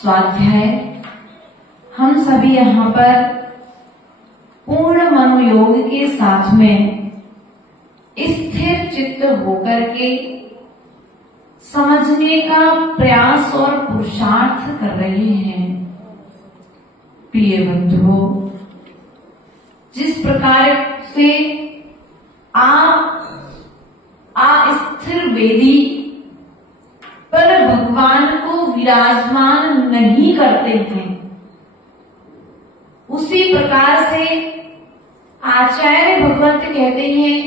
स्वाध्याय हम सभी यहाँ पर पूर्ण मनोयोग के साथ में स्थिर चित्त होकर के समझने का प्रयास और पुरुषार्थ कर रहे हैं। प्रिय बंधुओं, जिस प्रकार से आप अस्थिर वेदी पर भगवान को विराजमान नहीं करते हैं, उसी प्रकार से आचार्य भगवंत कहते हैं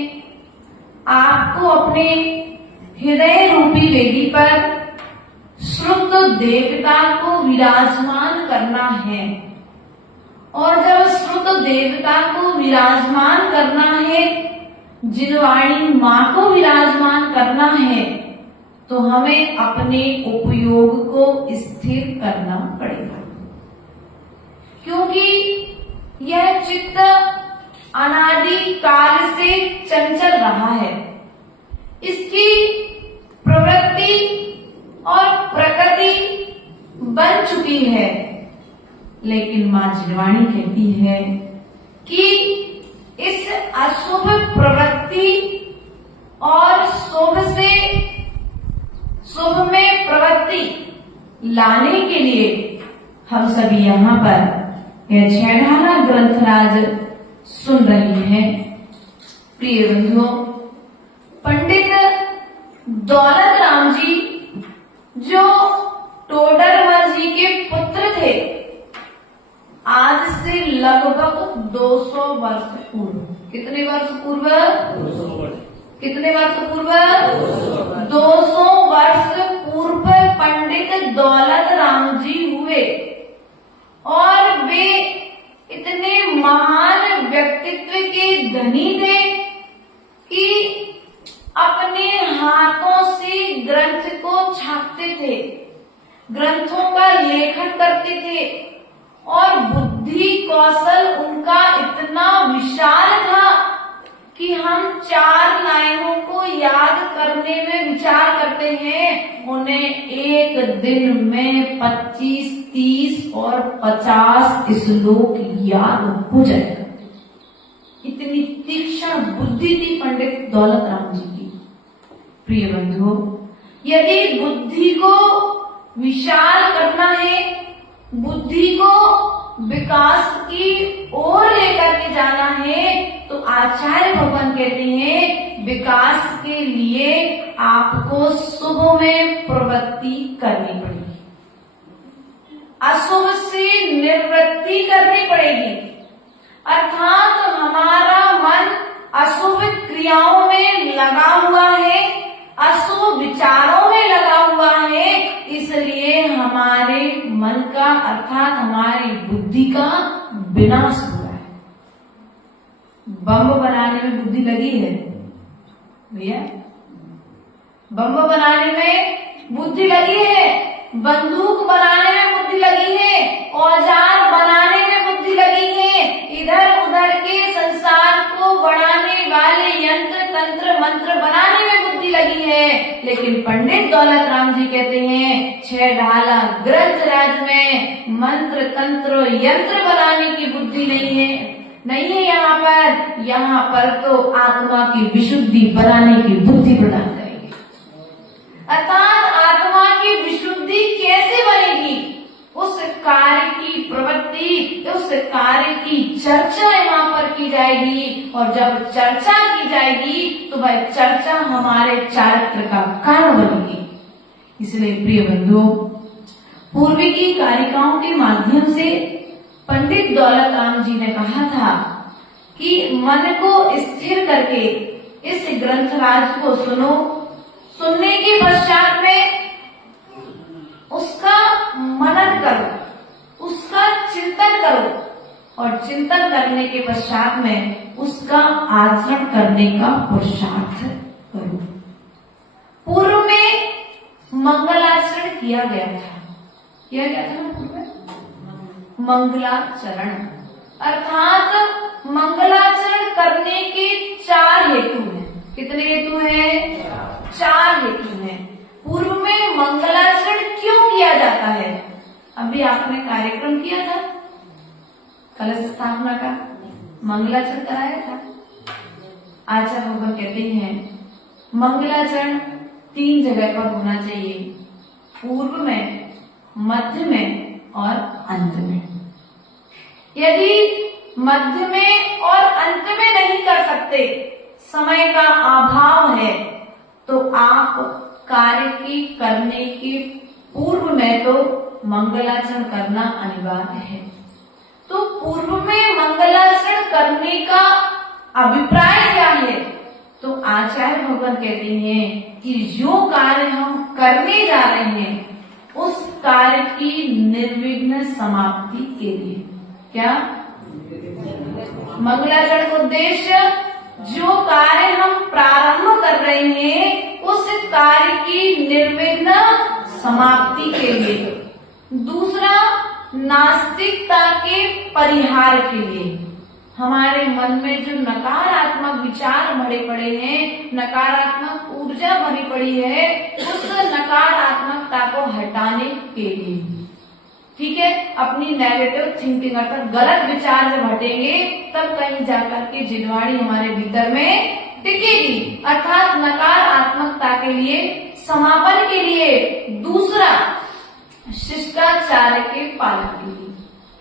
आपको अपने हृदय रूपी वेदी पर शुद्ध देवता को विराजमान करना है। और जब शुद्ध देवता को विराजमान करना है, जिनवाणी माँ को विराजमान करना है, तो हमें अपने उपयोग को स्थिर करना पड़ेगा, क्योंकि यह चित्त अनादि काल से चंचल रहा है। इसकी प्रवृत्ति और प्रकृति बन चुकी है। लेकिन माँ जिनवाणी कहती है कि इस अशुभ प्रवृत्ति और शुभ से शुभ में प्रवृत्ति लाने के लिए हम सभी यहाँ पर यह छेड़ाना ग्रंथराज सुन रहे हैं। प्रिय बंधुओं, पंडित दौलत राम जी जो टोडरमल जी के पुत्र थे, आज से लगभग 200 वर्ष पूर्व। कितने वर्ष पूर्व? 200 वर्ष। कितने वर्ष पूर्व? 200 वर्ष पूर्व पंडित दौलत राम जी हुए और वे इतने महान व्यक्तित्व के धनी थे कि अपने हाथों से ग्रंथ को छापते थे, ग्रंथों का लेखन करते थे और बुद्धि कौशल उनका इतना विशाल था कि हम 4 लाइनों को याद करने में विचार करते हैं, उन्हें एक दिन में 25, 30 और 50 श्लोक याद हो जाएगा। इतनी तीक्ष्ण बुद्धि थी पंडित दौलत राम जी की। प्रिय बंधुओं, यदि बुद्धि को विशाल करना है, बुद्धि को विकास की ओर लेकर के जाना है, तो आचार्य भगवान कहते हैं विकास के लिए आपको शुभ में प्रवृत्ति करनी पड़ेगी, अशुभ से निवृत्ति करनी पड़ेगी। अर्थात हमारा मन अशुभ क्रियाओं में लगा हुआ है, अशुभ विचारों में लगा हुआ है, इसलिए हमारे मन का अर्थात हमारी बुद्धि का विनाश हुआ है। बम बनाने में बुद्धि लगी है भैया, बम बनाने में बुद्धि लगी है, बंदूक बनाने में बुद्धि लगी है, औजार बनाने में बुद्धि लगी है, इधर उधर के संसार को बढ़ाने वाले यंत्र तंत्र मंत्र बनाने में बुद्धि लगी है। लेकिन पंडित दौलत राम जी कहते हैं 6 ढाला ग्रंथ राज में मंत्र तंत्र यंत्र बनाने की बुद्धि नहीं है, नहीं है यहाँ पर तो आत्मा की विशुद्धि बनाने की बुद्धि प्रदान करेंगे। अर्थात आत्मा की विशुद्धि कैसे बनेगी? उस कार्य की प्रवृत्ति, उस कार्य की चर्चा यहाँ पर की जाएगी और जब चर्चा की जाएगी तो वह चर्चा हमारे चारित्र का कारण बनेगी। इसलिए प्रिय बंधुओं, पूर्व की कारिकाओं के माध्यम से पंडित दौलत राम जी ने कहा था कि मन को स्थिर करके इस ग्रंथराज को सुनो, सुनने के पश्चात में उसका मनन करो, उसका चिंतन करो और चिंतन करने के पश्चात में उसका आचरण करने का पुरुषार्थ करो। पूर्व में मंगलाचरण किया गया था ना पूर्व में? मंगलाचरण अर्थात मंगलाचरण करने के 4 हेतु हैं। कितने हेतु हैं? 4 हेतु हैं। पूर्व में मंगलाचरण क्यों किया जाता है? अभी आपने कार्यक्रम किया था कलश स्थापना का, मंगलाचरण कराया था। आचार्य भगवान कहते हैं मंगलाचरण 3 जगह पर होना चाहिए, पूर्व में, मध्य में और अंत में। यदि मध्य में और अंत में नहीं कर सकते, समय का अभाव है, तो आप कार्य की करने के पूर्व में तो मंगलाचरण करना अनिवार्य है। तो पूर्व में मंगलाचरण करने का अभिप्राय क्या है? तो आचार्य भगवान कहते हैं कि जो कार्य हम करने जा रहे हैं उस कार्य की निर्विघ्न समाप्ति के लिए, क्या मंगलाचरण का उद्देश्य, जो कार्य हम प्रारंभ कर रहे हैं उस कार्य की निर्विघ्न समाप्ति के लिए। दूसरा, नास्तिकता के परिहार के लिए। हमारे मन में जो नकारात्मक विचार भरे पड़े हैं, नकारात्मक ऊर्जा भरी पड़ी है, उस नकारात्मकता को हटाने के लिए। ठीक है, अपनी नेगेटिव थिंकिंग अर्थात गलत विचार जब हटेंगे तब कहीं जाकर के जिनवाणी हमारे भीतर में टिकेगी। अर्थात नकारात्मकता के लिए, समापन के लिए। दूसरा, शिष्टाचार के पालन के लिए।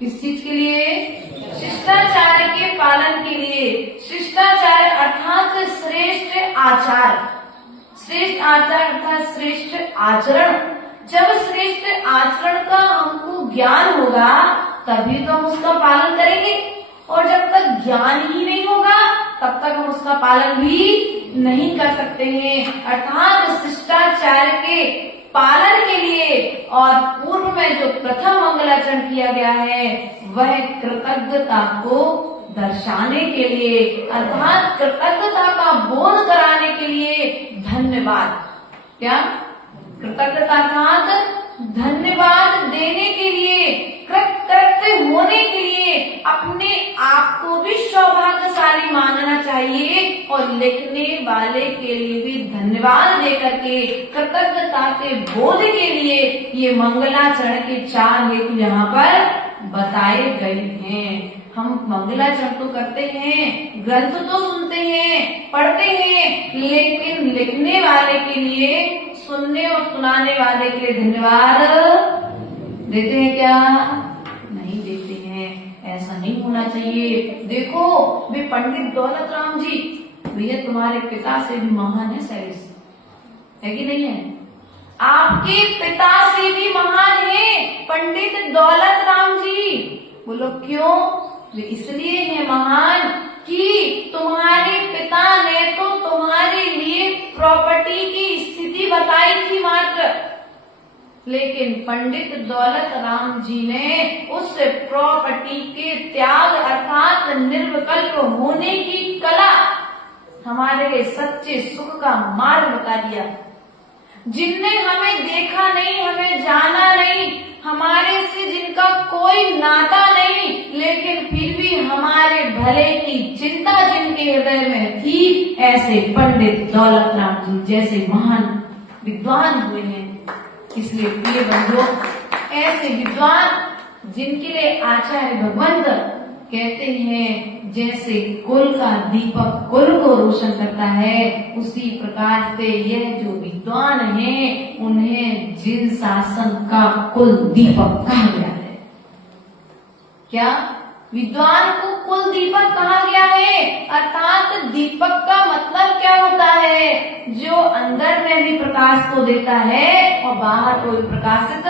किस चीज के लिए? शिष्टाचार के पालन के लिए। शिष्टाचार अर्थात श्रेष्ठ आचार, श्रेष्ठ आचार अर्थात श्रेष्ठ आचरण जब श्रेष्ठ आचरण का हमको ज्ञान होगा तभी तो हम उसका पालन करेंगे, और जब तक ज्ञान ही नहीं होगा तब तक हम उसका पालन भी नहीं कर सकते हैं। अर्थात शिष्टाचार के पालन के लिए और पूर्व में जो प्रथम मंगलाचरण किया गया है वह कृतज्ञता को दर्शाने के लिए, अर्थात कृतज्ञता का बोध कराने के लिए धन्यवाद। क्या कृतज्ञता अर्थात धन्यवाद देने के लिए, कृतकृत्य होने के लिए अपने आप को भी सौभाग्यशाली मानना चाहिए और लिखने वाले के लिए भी धन्यवाद देकर के कृतज्ञता के बोध के लिए ये मंगलाचरण के 4 हेतु यहाँ पर बताए गए हैं। हम मंगलाचरण तो करते हैं, ग्रंथ तो सुनते हैं, पढ़ते हैं, लेकिन लिखने वाले के लिए, सुनने और सुनाने वाले के लिए धन्यवाद देते हैं क्या? नहीं देते हैं। ऐसा नहीं होना चाहिए। देखो वे पंडित दौलत राम जी, भैया तुम्हारे पिता से भी महान है सैरिस, है कि नहीं है? आपके पिता से भी महान है पंडित दौलत राम जी। बोलो क्यों? वे इसलिए है महान कि तुम्हारे पिता ने तो तुम्हारे लिए प्रॉपर्टी की स्थिति बताई थी मात्र, लेकिन पंडित दौलत राम जी ने उस प्रॉपर्टी के त्याग अर्थात निर्विकल्प होने की कला हमारे लिए सच्चे सुख का मार्ग बता दिया। जिनने हमें देखा नहीं, हमें जाना नहीं, हमारे से जिनका कोई नाता नहीं, लेकिन फिर भी हमारे भले की चिंता जिनके हृदय में थी, ऐसे पंडित दौलत राम जी जैसे महान विद्वान हुए हैं। इसलिए प्रिय बंधुओं, ऐसे विद्वान जिनके लिए आचार्य भगवंत कहते हैं जैसे कुल का दीपक कुल को रोशन करता है, उसी प्रकार से यह जो विद्वान हैं उन्हें जिन शासन का कुल दीपक कहा गया है। क्या विद्वान को कुल दीपक कहा गया है? अर्थात दीपक का मतलब क्या होता है? जो अंदर में भी प्रकाश को देता है और बाहर को भी प्रकाशित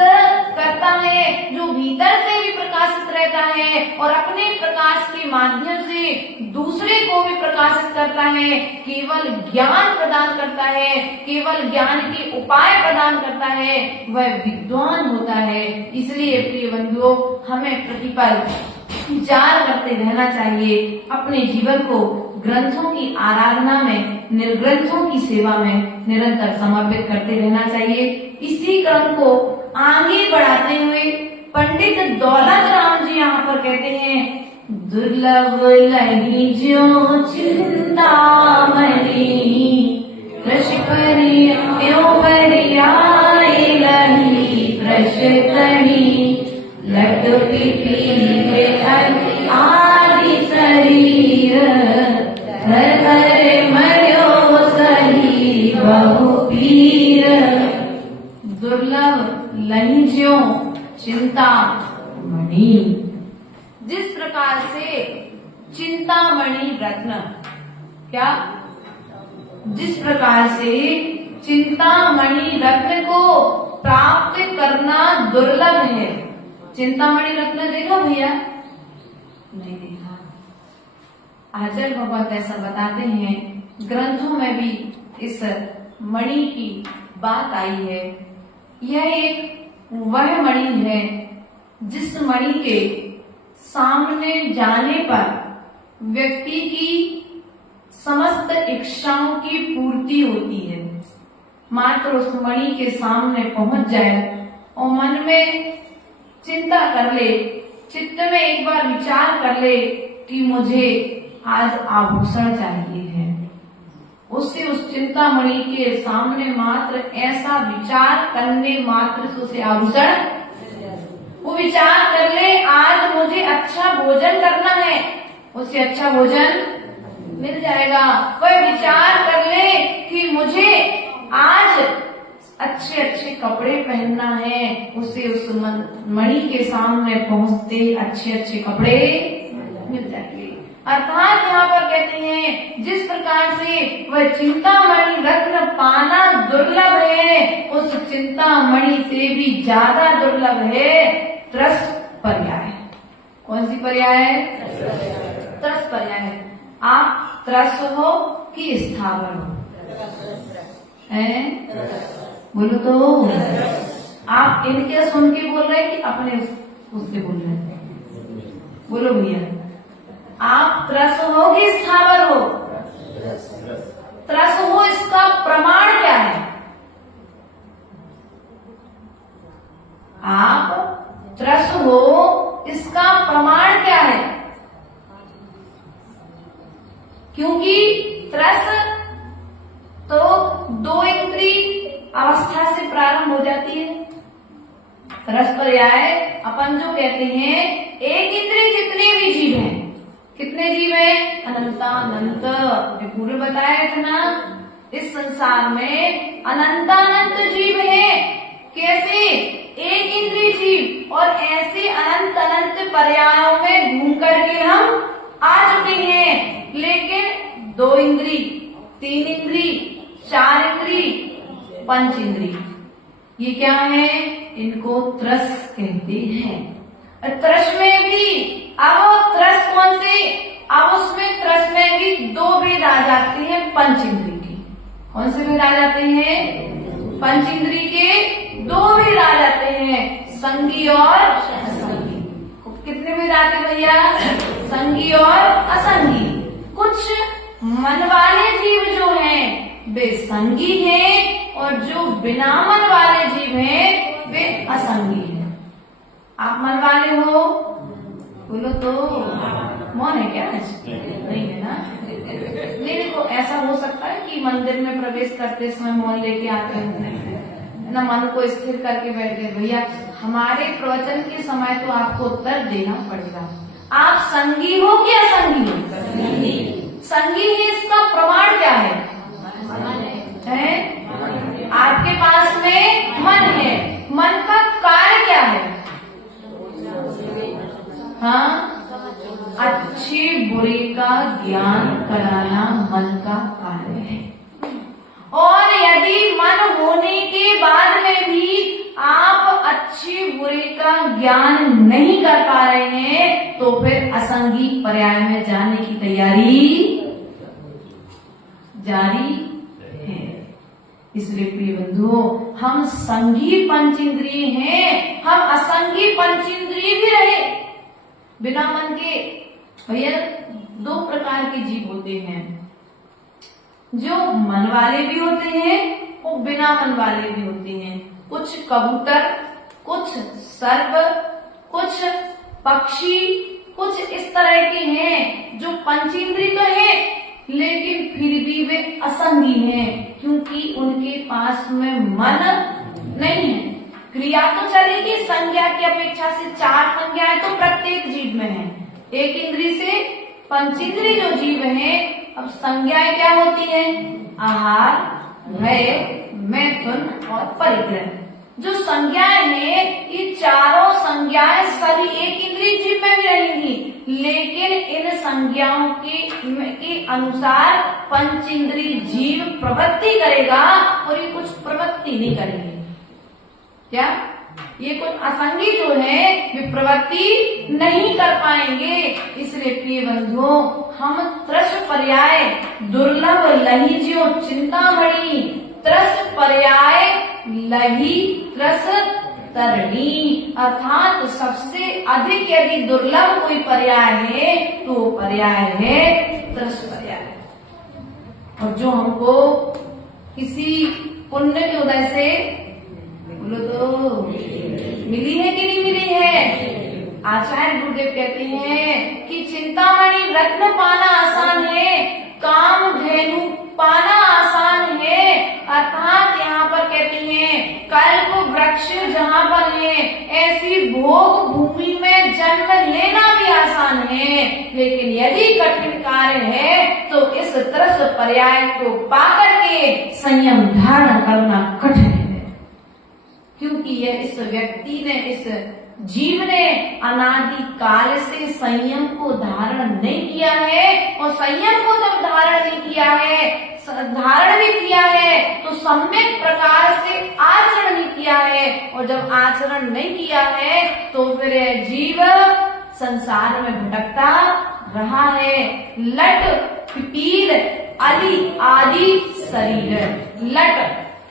करता है, जो भीतर से भी प्रकाशित रहता है और अपने प्रकाश के माध्यम से दूसरे को भी प्रकाशित करता है, केवल ज्ञान प्रदान करता है, केवल ज्ञान के उपाय प्रदान करता है, वह विद्वान होता है। इसलिए प्रिय बंधुओं, हमें प्रतिपल विचार करते रहना चाहिए, अपने जीवन को ग्रंथों की आराधना में, निर्ग्रंथों की सेवा में निरंतर समर्पित करते रहना चाहिए। इसी क्रम को आगे बढ़ाते हुए पंडित दौलत राम जी यहाँ पर कहते हैं, दुर्लभ लही ज्यों चिंतामणि कृष करी त्यों बरियाए लही कृष तणी लट पीपीले आदि शरीर धर धर मर्यो सही बहु पीर। दुर्लभ लही ज्यों चिंतामणि, जिस प्रकार से चिंतामणि रत्न, क्या जिस प्रकार से चिंतामणि रत्न को प्राप्त करना दुर्लभ है। चिंतामणि रत्न देखा भैया? नहीं देखा। आचार्य भगवत ऐसा बताते हैं, ग्रंथों में भी इस मणि की बात आई है। यह एक वह मणि है जिस मणि के सामने जाने पर व्यक्ति की समस्त इच्छाओं की पूर्ति होती है। मात्र उस मणि के सामने पहुंच जाए और मन में चिंता कर ले, चित्त में एक बार विचार कर ले कि मुझे आज आभूषण चाहिए है, उससे उस चिंतामणि के सामने मात्र ऐसा विचार करने मात्र से उसे आभूषण, वो विचार कर ले आज मुझे अच्छा भोजन करना है, उसे अच्छा भोजन मिल जाएगा। वह विचार कर ले कि मुझे आज अच्छे अच्छे कपड़े पहनना है, उसे उस मणि के सामने पहुंचते अच्छे अच्छे कपड़े मिल जाएंगे। अर्थात यहाँ पर कहते हैं जिस प्रकार से वह चिंतामणि रत्न पाना दुर्लभ है, उस चिंतामणि से भी ज्यादा दुर्लभ है त्रस पर्याय। कौन सी पर्याय है? त्रस पर्याय। आप त्रस हो कि स्थावर हो? हैं? बोलो तो। आप इनके सुन के बोल रहे हैं कि अपने उससे बोल रहे हैं? बोलो भैया, आप त्रस हो कि स्थावर हो? त्रस हो, इसका प्रमाण क्या है? आप त्रस हो, इसका प्रमाण क्या है? क्योंकि त्रस तो 2 इंद्रिय अवस्था से प्रारंभ हो जाती है। त्रस पर्याय अपन जो कहते हैं, एक इंद्रिय जितने भी जीव हैं, कितने जीव हैं? अनंतानंत। ये पूरे बताया था ना, इस संसार में अनंतानंत जीव हैं। कैसे? एक इंद्रिय जीव, और ऐसे अनंत अनंत पर्यायों में घूम करके हम आ चुके हैं। लेकिन 2 इंद्रिय, 3 इंद्रिय, 4 इंद्रिय, 5 इंद्रिय, ये क्या है? इनको त्रस कहते हैं। त्रस में भी अब त्रस कौन से? अब उसमें त्रस में भी 2 भेद आ जाते हैं पंच इंद्रिय के। कौन से भेद आ जाते हैं? पंच इंद्रिय के 2 भेद आ जाते हैं, संगी और असंगी। कितने भेद आते हैं भैया? संगी और असंगी। कुछ मन वाले जीव जो हैं वे संगी हैं, और जो बिना मन वाले जीव हैं वे असंगी हैं। आप मन वाले हो? बोलो तो। मौन है क्या? नहीं है ना? नहीं, देखो ऐसा हो सकता है कि मंदिर में प्रवेश करते समय मौन लेके आते हैं ना, मन को स्थिर करके बैठ गए। भैया, हमारे प्रवचन के समय तो आपको उत्तर देना पड़ेगा। आप संगी हो कि असंगी हो? संगी है, इसका प्रमाण क्या है? आपके पास में मन है, मन का कार्य क्या है? हाँ, अच्छे बुरे का ज्ञान कराना मन का कार्य है। और यदि मन होने के बाद में भी आप अच्छे बुरे का ज्ञान नहीं कर पा रहे हैं, तो फिर असंगी पर्याय में जाने की तैयारी जारी है। इसलिए प्रिय बंधुओं, हम संगी पंचेंद्रिय हैं, हम असंगी पंचेंद्रिय भी रहे बिना मन के। भैया, 2 प्रकार के जीव होते हैं, जो मन वाले भी होते हैं और बिना मन वाले भी होते हैं। कुछ कबूतर, कुछ सर्प, कुछ पक्षी, कुछ इस तरह के हैं जो पंचेंद्रिय तो हैं, लेकिन फिर भी वे असंगी हैं, क्योंकि उनके पास में मन नहीं है। क्रिया तो चलेगी, संज्ञा की अपेक्षा से 4 संज्ञाएं तो प्रत्येक जीव में है। एक इंद्रिय से पंचेंद्रिय जो जीव हैं, अब संज्ञाएं क्या होती हैं? आहार, भय, मैथुन और परिग्रह। जो संज्ञाएं हैं, ये चारों संज्ञाएं सभी एक इंद्रिय जीव में भी रहेंगी, लेकिन इन संज्ञाओं के अनुसार पंचेंद्रिय जीव प्रवृत्ति करेगा और ये कुछ प्रवृत्ति नहीं करेंगे। क्या? ये कुछ असंगी जो है वे प्रवृत्ति नहीं कर पाएंगे। इसलिए प्रिय बंधुओं, हम त्रस पर्याय दुर्लभ लही ज्यो चिंतामणि, त्रस पर्याय लही त्रस तरणी, अर्थात सबसे अधिक यदि दुर्लभ कोई पर्याय है तो पर्याय है त्रस पर्याय। और जो हमको किसी पुण्य के उदय से, बोलो तो, मिली है कि नहीं मिली है? आचार्य गुरुदेव कहते हैं कि चिंतामणि रत्न पाना आसान है, काम धेनु पाना आसान है। अर्थात यहाँ पर कहते हैं कल्प वृक्ष जहाँ पर है, ऐसी भोग भूमि में जन्म लेना भी आसान है, लेकिन यदि कठिन कार्य है तो इस त्रस पर्याय को पाकर के संयम धारण करना कठिन है। क्योंकि यह इस व्यक्ति ने, इस जीव ने अनादि काल से संयम को धारण नहीं किया है, और संयम को जब धारण नहीं किया है, धारण भी किया है तो सम्यक प्रकार से आचरण नहीं किया है, और जब आचरण नहीं किया है तो फिर यह जीव संसार में भटकता रहा है। लट पिपील अली आदि शरीर। लट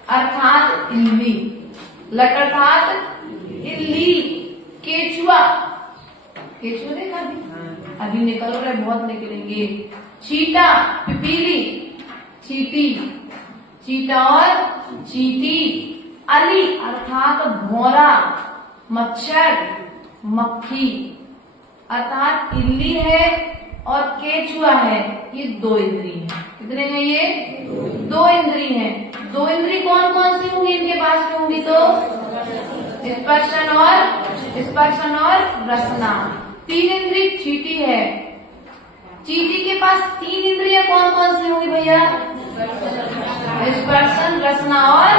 अर्थात इल्ली, लट अर्थात इल्ली, केचुआ, केचुआ देखा अभी निकल रहे, बहुत निकलेंगे। चीटा, पिपीली, चीटी, चीटा और चीटी। अली अर्थात भौरा, मच्छर, मक्खी अर्थात इल्ली है, और केचुआ है। ये दो इंद्री हैं। कितने हैं ये? दो इंद्री हैं। दो इंद्री कौन कौन सी होंगी इनके पास में होंगी? तो स्पर्शन और रसना। तीन इंद्री चीटी है। चीटी के पास तीन इंद्रियां कौन कौन सी होंगी भैया? स्पर्शन, रसना और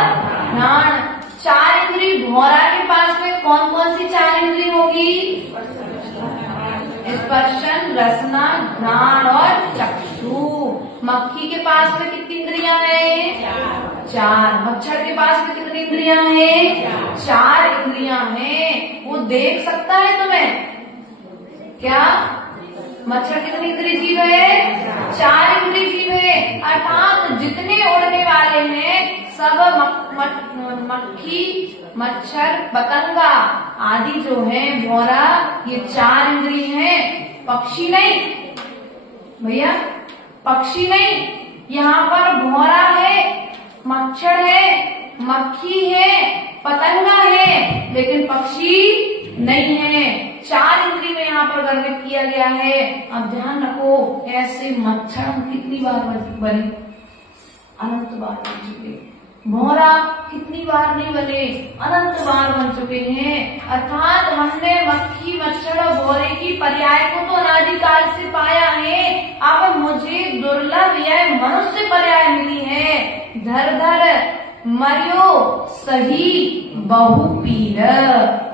घ्राण। चार इंद्री भौरा के पास में कौन कौन सी चार इंद्री होगी? स्पर्शन, रसना, घ्राण और चक्षु। मक्खी के पास में कितनी इंद्रियां हैं? चार। मच्छर के पास में कितनी इंद्रियां हैं? चार इंद्रियां हैं। वो देख सकता है तुम्हें क्या? मच्छर कितनी इंद्रिय जीव है? चार इंद्रिय जीव है। अर्थात जितने उड़ने वाले हैं सब मक्खी, मच्छर, पतंगा आदि जो है, भौरा, ये चार इंद्रिय हैं। पक्षी नहीं भैया, पक्षी नहीं। यहाँ पर भौरा है, मच्छर है, मक्खी है, पतंगा है, लेकिन पक्षी नहीं है। चार इंद्रिय में यहाँ पर वर्णित किया गया है। अब ध्यान रखो, ऐसे मच्छर कितनी बार बने? अनंत बार बन चुके। भौरा कितनी बार नहीं बने? अनंत बार बन चुके हैं। अर्थात हमने मक्खी, मच्छर और भौरे की पर्याय को तो अनादिकाल से पाया है। अब मुझे दुर्लभ यह मनुष्य पर्याय मिली है। धर धर मरियो सही बहु पीर।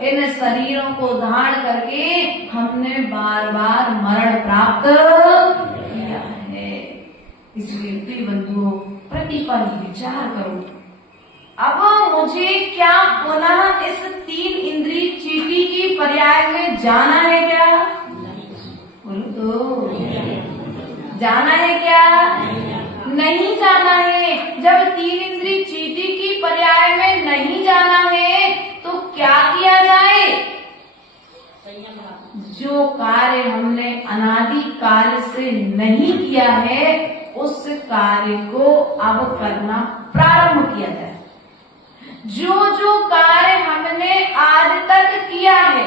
इन शरीरों को धारण करके हमने बार बार मरण प्राप्त किया है। इसलिए प्रिय बंधुओं, प्रतिपल विचार करो। अब मुझे क्या पुनः इस तीन इंद्रिय चीटी की पर्याय में जाना है क्या? बोलो तो, जाना है क्या? नहीं जाना है। जब तीन इंद्रिय चीटी की पर्याय में नहीं जाना है तो क्या किया जाए? जो कार्य हमने अनादि काल से नहीं किया है उस कार्य को अब करना प्रारंभ किया जाए। जो जो कार्य हमने आज तक किया है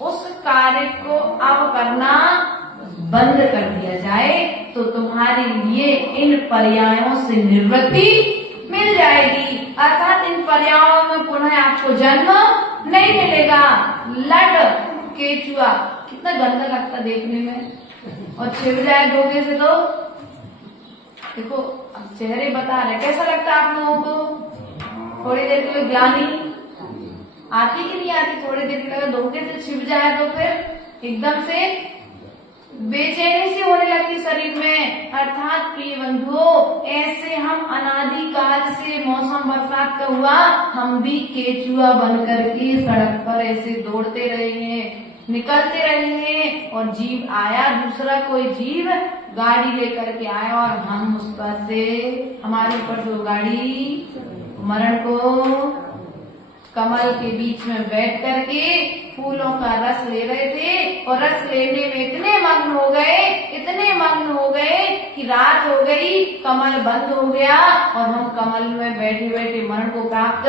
उस कार्य को अब करना बंद कर दिया जाए तो तुम्हारे लिए इन पर्यायों से निवृत्ति मिल जाएगी। अर्थात इन पर्यायों में पुनः आपको जन्म नहीं मिलेगा। लट केचुआ कितना गंदा लगता देखने में, और छिप जाए धोखे से तो देखो चेहरे बता रहे। कैसा लगता है आप लोगों को? थोड़ी देर के लिए ग्लानि आती कि नहीं आती? थोड़ी देर के लिए धोखे से छिप जाए तो फिर एकदम से बेचैनी सी होने लगती शरीर में। अर्थात प्रिय बंधुओं, ऐसे हम अनादिकाल से मौसम बरसात का हुआ, हम भी केचुआ बनकर के सड़क पर ऐसे दौड़ते रहे हैं, निकलते रहे हैं, और जीव आया, दूसरा कोई जीव गाड़ी लेकर के आया और हम उस पर से हमारे ऊपर जो गाड़ी मरण को कमल के बीच में बैठ करके फूलों का रस ले रहे थे, और रस लेने में इतने मग्न हो गए कि रात हो गई, कमल बंद हो गया और हम कमल में बैठे बैठे मरण को प्राप्त,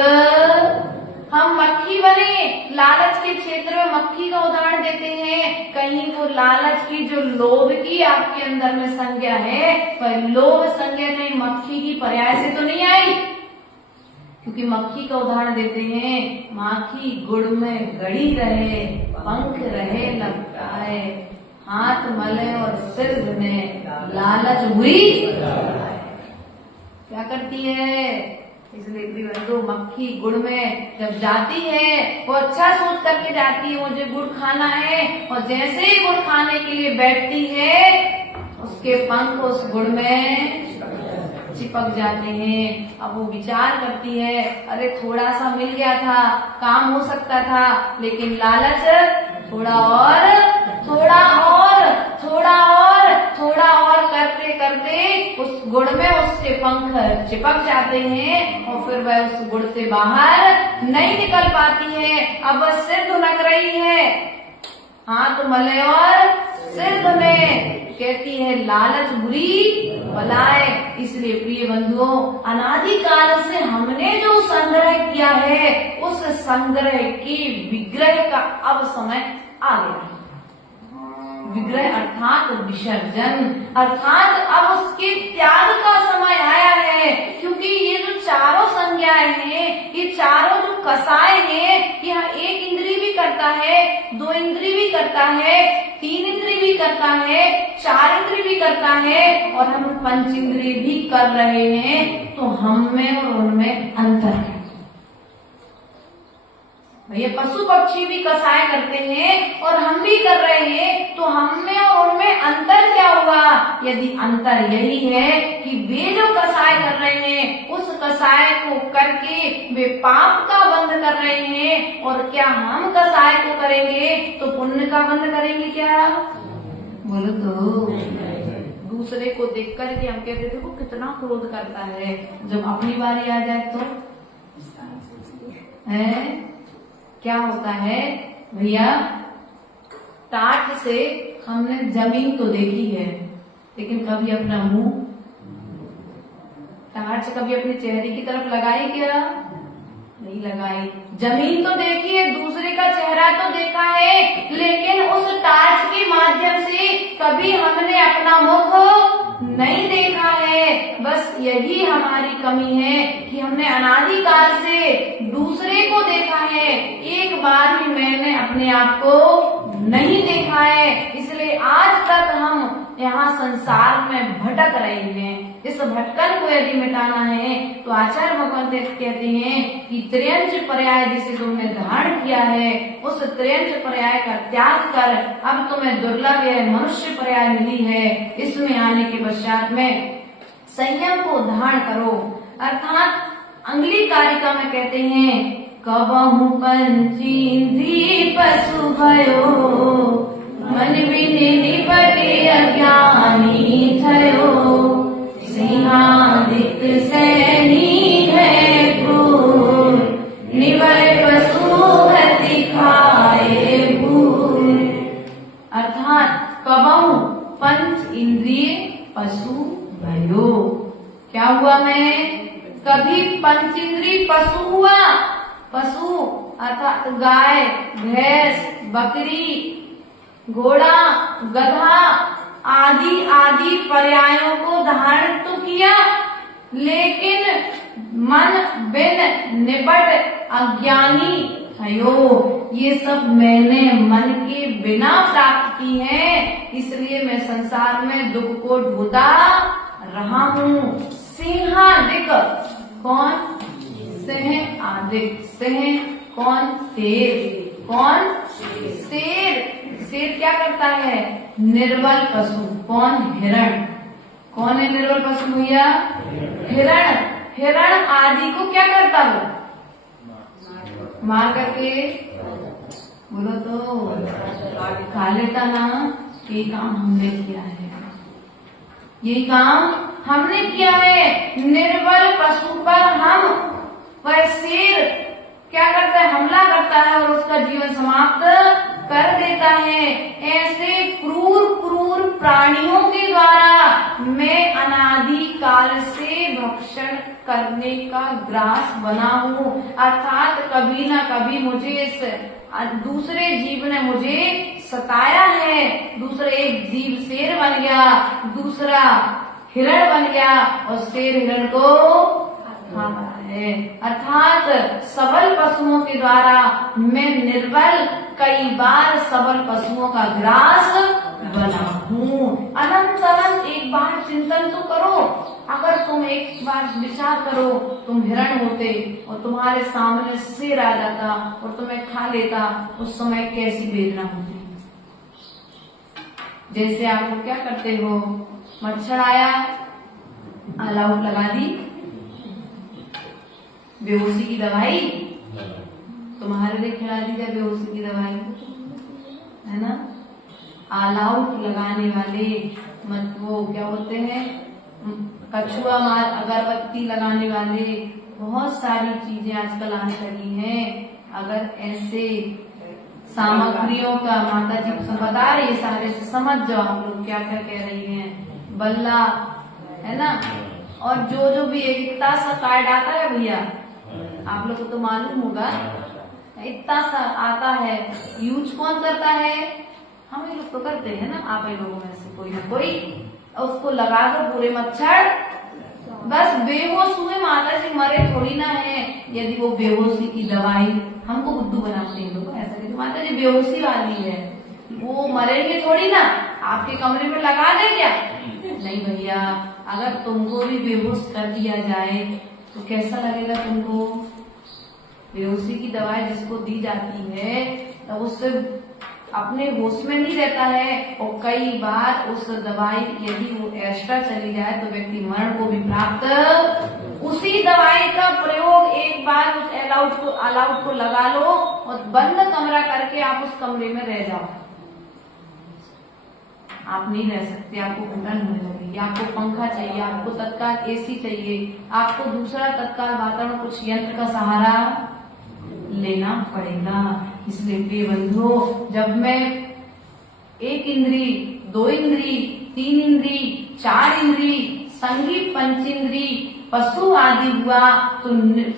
हम मक्खी बने। लालच के क्षेत्र में मक्खी का उदाहरण देते हैं। कहीं वो लालच की जो लोभ की आपके अंदर में संज्ञा है, पर लोभ संज्ञा कहीं मक्खी की पर्याय से तो नहीं आई, क्योंकि मक्खी का उदाहरण देते हैं, माखी गुड़ में गड़ी रहे, पंख रहे लपटाए, हाथ मले और सिर धुने, लालच हुई क्या करती है? इसलिए प्रिय बंधु, मक्खी गुड़ में जब जाती है वो अच्छा सोच करके जाती है मुझे गुड़ खाना है, और जैसे ही गुड़ खाने के लिए बैठती है उसके पंख उस गुड़ में चिपक जाते हैं। अब वो विचार करती है, अरे थोड़ा सा मिल गया था, काम हो सकता था, लेकिन लालच थोड़ा और थोड़ा और थोड़ा और थोड़ा और करते करते उस गुड़ में उसके पंख चिपक जाते हैं, और फिर वह उस गुड़ से बाहर नहीं निकल पाती है। अब वह सिर धुनक रही है, हाथ मले और सिर धुने, कहती है लालच बुरी बलाए। इसलिए प्रिय बंधुओं, अनादिकाल से हमने जो संग्रह किया है उस संग्रह की विग्रह का अब समय आ गया। विग्रह अर्थात विसर्जन, अर्थात अब उसके त्याग का समय आया है। क्योंकि ये जो चारों संज्ञाएं हैं, ये चारों जो कसाय हैं, यह एक इंद्रिय भी करता है, दो इंद्रिय भी करता है, तीन इंद्रिय भी करता है, चार इंद्रिय भी करता है, और हम पंच इंद्रिय भी कर रहे हैं। तो हम में और उनमें अंतर है। भैया पशु पक्षी भी कसाय करते हैं और हम भी कर रहे हैं, तो हम में और उनमें अंतर क्या हुआ? यदि अंतर यही है कि वे जो कसाय कर रहे हैं उस कसाय को करके वे पाप का बंध कर रहे हैं, और क्या हम कसाय को करेंगे तो पुण्य का बंध करेंगे क्या? बोलो तो। दूसरे को देख करके हम कहते थे वो कितना क्रोध करता है, जब अपनी बारी आ जाए तो है क्या होता है? भैया टाट से हमने जमीन तो देखी है, लेकिन कभी अपना मुंह टाट से कभी अपने चेहरे की तरफ लगाई क्या? नहीं लगाई। जमीन तो देखी है, दूसरे का चेहरा तो देखा है, लेकिन उस टार्च के माध्यम से कभी हमने अपना मुख नहीं देखा है। बस यही हमारी कमी है कि हमने अनादिकाल से दूसरे को देखा है, एक बार भी मैंने अपने आप को नहीं देखा है। इसलिए आज तक हम यहाँ संसार में भटक रहे हैं। इस भटकन को यदि मिटाना है तो आचार्य भगवान कहते हैं कि त्र्यंच पर्याय जिसे तुमने धारण किया है उस त्र्यंच पर्याय का त्याग कर अब तुम्हें दुर्लभ है मनुष्य पर्याय मिली है, इसमें आने के पश्चात में संयम को धारण करो। अर्थात अंगुली कारिका में कहते हैं कबहु पंचींद्रिय पशु भयो मन बिने निपटे अज्ञानी थयो सिंहादित सैनी है क्रूर निवर पशु हति खाए भूर। अर्थात कबहु पंच इंद्रिय पशु भयो, क्या हुआ? मैं कभी पंच इंद्रिय पशु हुआ। पशु अर्थात गाय, भैंस, बकरी, घोड़ा, गधा आदि आदि पर्यायों को धारण तो किया, लेकिन मन बिन निपट अज्ञानी थयो, ये सब मैंने मन के बिना प्राप्त की है। इसलिए मैं संसार में दुख को ढोता रहा हूँ। सिंहादिक कौन? सिंह आदिक। सिंह कौन? शेर। कौन? शेर। शेर क्या करता है? निर्बल पशु। कौन? हिरण। कौन है निर्बल पशु भैया? हिरण। हिरण आदि को क्या करता है? मार करके बोलो तो खा लेता ना। ये काम हमने किया है, ये काम हमने किया है। निर्बल पशु पर हम वह शेर क्या करता है? हमला करता है और उसका जीवन समाप्त कर देता है। ऐसे क्रूर क्रूर प्राणियों के द्वारा मैं अनादि काल से भक्षण करने का ग्रास बना हूँ। अर्थात कभी न कभी मुझे इस दूसरे जीव ने मुझे सताया है। दूसरा एक जीव शेर बन गया, दूसरा हिरण बन गया और शेर हिरण को खा रहा है। अर्थात सबल पशुओं के द्वारा मैं निर्बल कई बार सबल पशुओं का ग्रास बना हूँ। अनंत अनंत एक बार चिंतन तो करो। अगर तुम एक बार विचार करो, तुम हिरण होते और तुम्हारे सामने शेर आ जाता और तुम्हें खा लेता, उस समय कैसी वेदना होती। जैसे आप लोग क्या करते हो, मच्छर आया, ऑल आउट लगा दी, बेहोशी की दवाई तुम्हारे लिए खिला दी जाए, बेहोशी की दवाई, है ना। ऑल आउट लगाने वाले मत वो क्या होते हैं, कछुआ मार अगरबत्ती लगाने वाले, बहुत सारी चीजें आजकल आने लगी हैं। अगर ऐसे सामग्रियों का माता जी बता रही है, सारे से समझ जाओ आप लोग क्या क्या कह रही हैं। बल्ला, है ना, और जो भी एक इतना सा कार्ड आता है भैया, आप लोग को तो मालूम होगा, इतना सा आता है, यूज कौन करता है, हम ही लोग तो करते हैं ना, आप ही लोगों में से कोई ना कोई, उसको लगाकर पूरे मच्छर बस बेहोश हुए, माता जी मरे थोड़ी ना है। यदि वो बेहोशी की दवाई, हमको बुद्धू बनाते हैं लोग, ऐसा कहते माता जी बेहोशी वाली है, वो मरेंगे थोड़ी ना, आपके कमरे में लगा दे क्या? नहीं भैया, अगर तुमको भी बेहोश कर दिया जाए तो कैसा लगेगा तुमको? बेहोशी की दवाई जिसको दी जाती है तो उससे अपने होश में नहीं रहता है, और कई बार उस दवाई यदि वो एक्स्ट्रा चली जाए तो व्यक्ति मरण को भी प्राप्त। उसी दवाई का प्रयोग एक बार उस ऑल आउट को लगा लो और बंद कमरा करके आप उस कमरे में रह जाओ, आप नहीं रह सकते, आपको घुटन होने लगेगी, आपको पंखा चाहिए, आपको तत्काल एसी चाहिए, आपको दूसरा तत्काल वातावरण, कुछ यंत्र का सहारा लेना पड़ेगा। इसलिए प्रिय बंधुओं, जब मैं एक इंद्री, दो इंद्री, तीन इंद्री, चार इंद्री, संगीत पंचेंद्री, पशु आदि हुआ, तो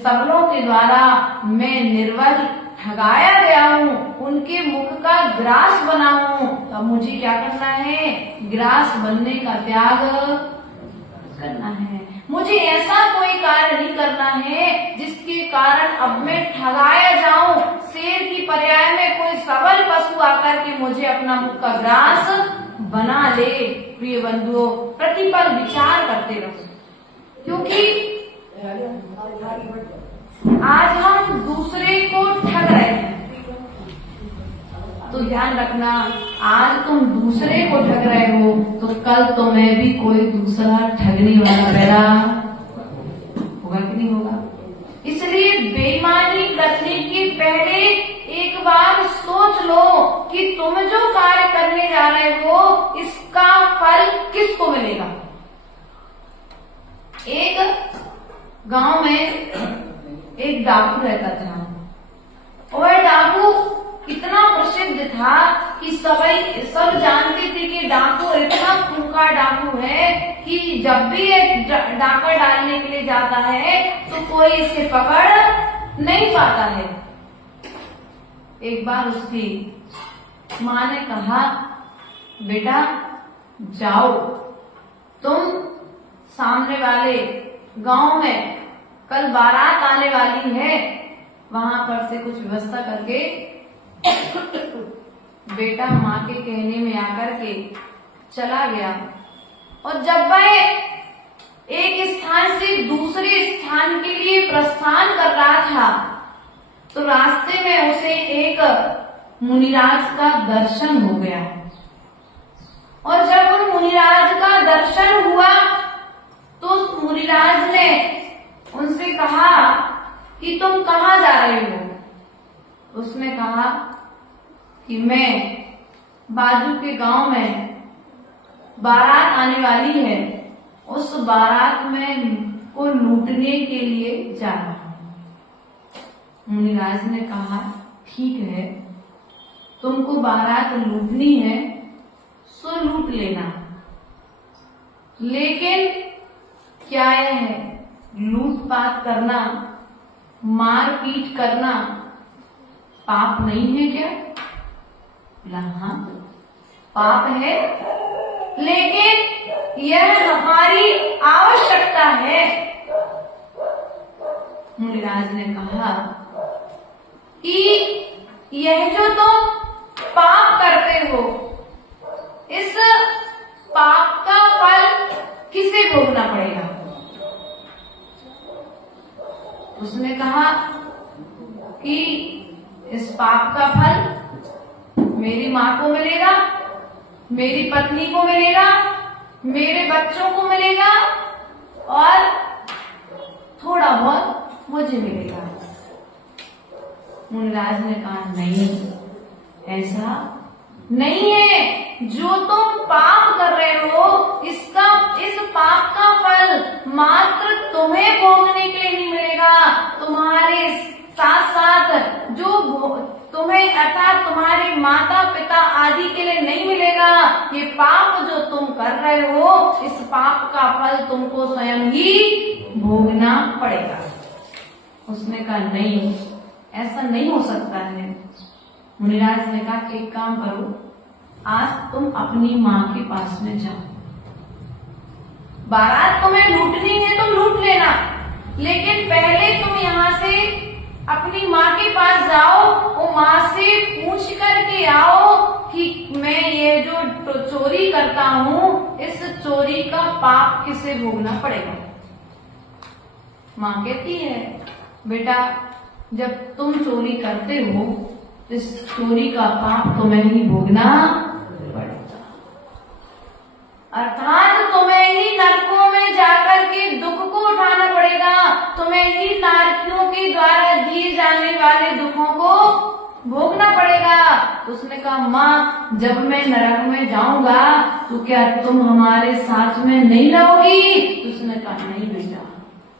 सबलों के द्वारा मैं निर्बल ठगाया गया हूँ, उनके मुख का ग्रास बना हूँ। तो मुझे क्या करना है? ग्रास बनने का त्याग करना है। मुझे ऐसा कोई कार्य नहीं करना है जिसके कारण अब मैं ठगाया जाऊं, शेर की पर्याय में कोई सबल पशु आकर के मुझे अपना मुख का ग्रास बना ले। प्रिय बंधुओं, प्रतिपल विचार करते रहो, क्योंकि आज हम दूसरे को ठग रहे हैं, तो ध्यान रखना, आज तुम दूसरे को ठग रहे हो तो कल तुम्हें भी कोई दूसरा ठगने वाला पैदा होगा कि नहीं होगा। इसलिए बेईमानी करने के पहले एक बार सोच लो कि तुम जो कार्य करने जा रहे हो इसका फल किसको मिलेगा। एक गांव में एक डाकू रहता था, और डाकू इतना प्रसिद्ध था कि सब जानते थे कि डाकू इतना खूंखार डाकू है कि जब भी ये डाका डालने के लिए जाता है तो कोई इसे पकड़ नहीं पाता है। एक बार उसकी माँ ने कहा, बेटा जाओ, तुम सामने वाले गांव में कल बारात आने वाली है, वहां पर से कुछ व्यवस्था करके बेटा माँ के कहने में आकर के चला गया। और जब वह एक स्थान से दूसरे स्थान के लिए प्रस्थान कर रहा था तो रास्ते में उसे एक मुनिराज का दर्शन हो गया। और जब उन मुनिराज का दर्शन हुआ तो उस मुनिराज ने उनसे कहा कि तुम कहाँ जा रहे हो। उसने कहा कि मैं बाजू के गांव में बारात आने वाली है, उस बारात में को लूटने के लिए जा रहा हूं। मुनिराज ने कहा, ठीक है, तुमको बारात लूटनी है सो लूट लेना, लेकिन क्या यह है लूटपाट करना, मारपीट करना पाप नहीं है क्या? हाँ, पाप है, लेकिन यह हमारी आवश्यकता है। मुनिराज ने कहा कि यह जो तुम पाप करते हो, इस पाप का फल पाप का फल मेरी माँ को मिलेगा, मेरी पत्नी को मिलेगा, मेरे बच्चों को मिलेगा और थोड़ा बहुत मुझे मिलेगा। मुनिराज ने कहा नहीं, ऐसा नहीं है। जो तुम पाप कर रहे हो इस पाप का फल मात्र तुम्हें भोगने के लिए नहीं मिलेगा, तुम्हारे साथ साथ जो तुम्हें अर्थात तुम्हारे माता पिता आदि के लिए नहीं मिलेगा। ये पाप जो तुम कर रहे हो इस पाप का फल तुमको स्वयं ही भोगना पड़ेगा। उसने कहा नहीं, ऐसा नहीं हो सकता है। मुनिराज ने कहा एक काम करो, आज तुम अपनी माँ के पास में जाओ, बारात तुम्हें लूटनी है तो लूट लेना, लेकिन पहले तुम यहाँ से अपनी माँ के पास जाओ और माँ से पूछ करके आओ कि मैं ये जो चोरी करता हूँ इस चोरी का पाप किसे भोगना पड़ेगा। माँ कहती है बेटा जब तुम चोरी करते हो इस चोरी का पाप तुम्हें ही भोगना पड़ेगा, अर्थात तुम्हें ही नरकों में जाकर के दुख को उठाना पड़ेगा, तुम्हें ही नारकियों के द्वारा दिए जाने वाले दुखों को भोगना पड़ेगा। उसने कहा माँ जब मैं नरक में जाऊंगा तो क्या तुम हमारे साथ में नहीं रहोगी? उसने कहा नहीं बेटा,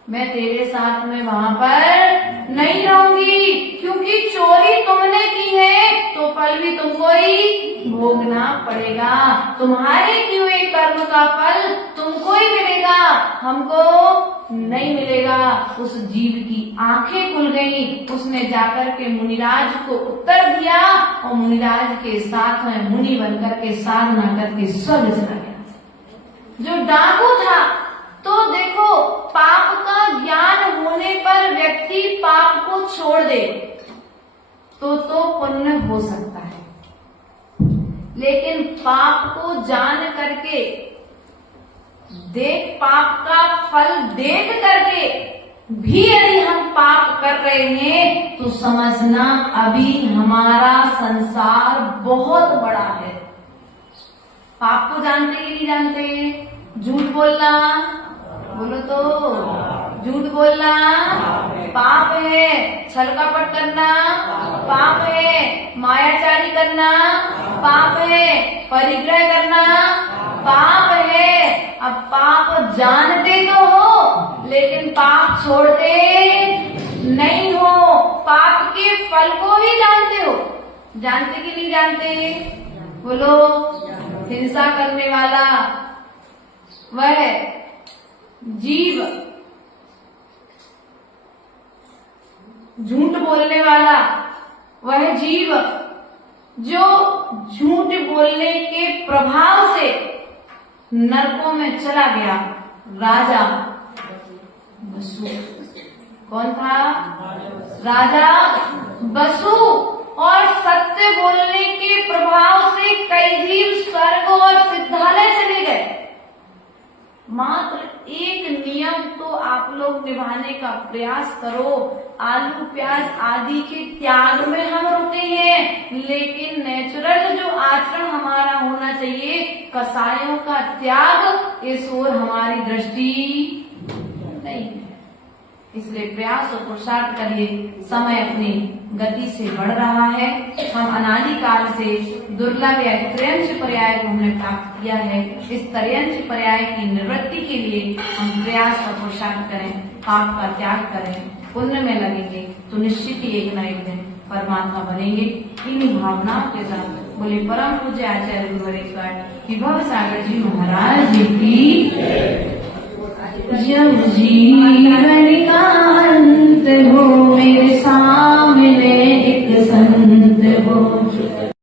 मैं तेरे साथ में वहां पर नहीं रहूंगी, क्योंकि चोरी तुमने की है तो फल भी तुमको ही भोगना पड़ेगा। तुम्हारे किए हुए कर्म का फल तुमको ही मिलेगा, हमको नहीं मिलेगा। उस जीव की आंखें खुल गई, उसने जाकर के मुनिराज को उत्तर दिया और मुनिराज के साथ में मुनि बनकर के साधना करके स्वर्ग चला गया। जो डाकू था तो देखो पाप का ज्ञान होने पर व्यक्ति पाप को छोड़ दे तो पुण्य हो सकता है, लेकिन पाप को जान करके पाप का फल देख करके भी यदि हम पाप कर रहे हैं तो समझना अभी हमारा संसार बहुत बड़ा है। पाप को जानते कि नहीं जानते? झूठ बोलना, बोलो तो, झूठ बोलना पाप है, छल कपट करना पाप है, मायाचारी करना पाप है, परिग्रह करना पाप है। अब पाप जानते तो हो लेकिन पाप छोड़ते नहीं हो, पाप के फल को भी जानते हो। जानते कि नहीं जानते? बोलो। हिंसा करने वाला वह जीव, झूठ बोलने वाला वह जीव जो झूठ बोलने के प्रभाव से नरकों में चला गया, राजा बसु। कौन था? राजा बसु। और सत्य बोलने के प्रभाव से कई जीव स्वर्ग और सिद्धालय चले गए। मात्र एक नियम तो आप लोग निभाने का प्रयास करो। आलू प्याज आदि के त्याग में हम रुके हैं, लेकिन नेचुरल जो आचरण हमारा होना चाहिए, कसायों का त्याग, इस ओर हमारी दृष्टि नहीं है। इसलिए प्रयास और पुरुषार्थ करिए। समय अपनी गति से बढ़ रहा है। हम अनादिकाल से दुर्लभ या त्रयंश पर्याय को हमने प्राप्त किया है। इस त्रयंश पर्याय की निवृत्ति के लिए हम प्रयास और पुरुषार्थ करें, पाप का त्याग करें, पुण्य में लगेंगे तो निश्चित ही एक न एक दिन परमात्मा बनेंगे। इन भावनाओं के साथ बोले परम पूज्य आचार्य गुरुवरेश्वर विभव सागर जी महाराज जी की जब जीवन का